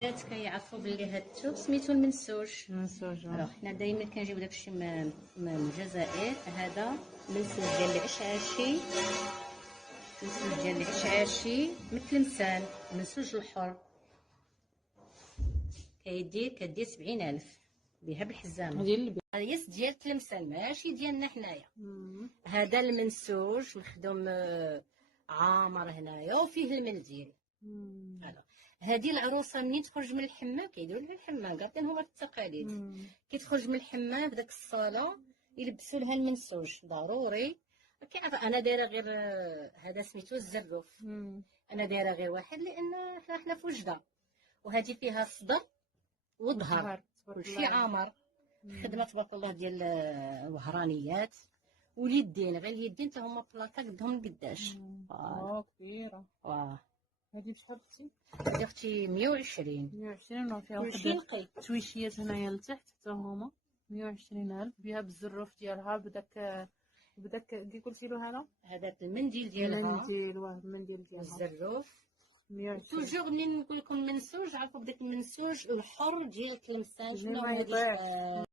كيعرفوا باللي هاد الثوب سميتو المنسوج. منسوج. حنا دائما كنجيو داكشي من الجزائر. هذا منسوج ديال العشعاشي، منسوج ديال العشعاشي من تلمسان، منسوج الحر. كدير 70,000 بها بالحزامه. هي ديال تلمسان ماشي ديالنا حنايا. هذا المنسوج مخدوم عامر هنايا وفيه المنديل. هذه العروسه منين تخرج من الحمام كيديروا لها الحمام، قاطين هما التقاليد. كي تخرج من الحمام في داك الصاله يلبسوا لها المنسوج ضروري. كيعرف انا دايره غير هذا سميتو الزروف. انا دايره غير واحد لان حنا في وجده، وهذه فيها صدر وظهر كلشي عامر. خدمه تبارك الله ديال الوهرانيات واليدين، غير اليدين حتى هما بلاطه قدهم قداش. كبيره. هذه بشحال اختي؟ هذه اختي 120. 120 وفيها واحد شويشيات هنايا لتحت حتى هما 120,000 بها بالزروف ديالها بداك كي قلتي له هذاك المنديل ديالها. المنديل ديالها الزروف 120. توجور منين نقول لكم منسوج، عرفوا بداك المنسوج الحر ديال تلمسان. شنو ما يضيعش.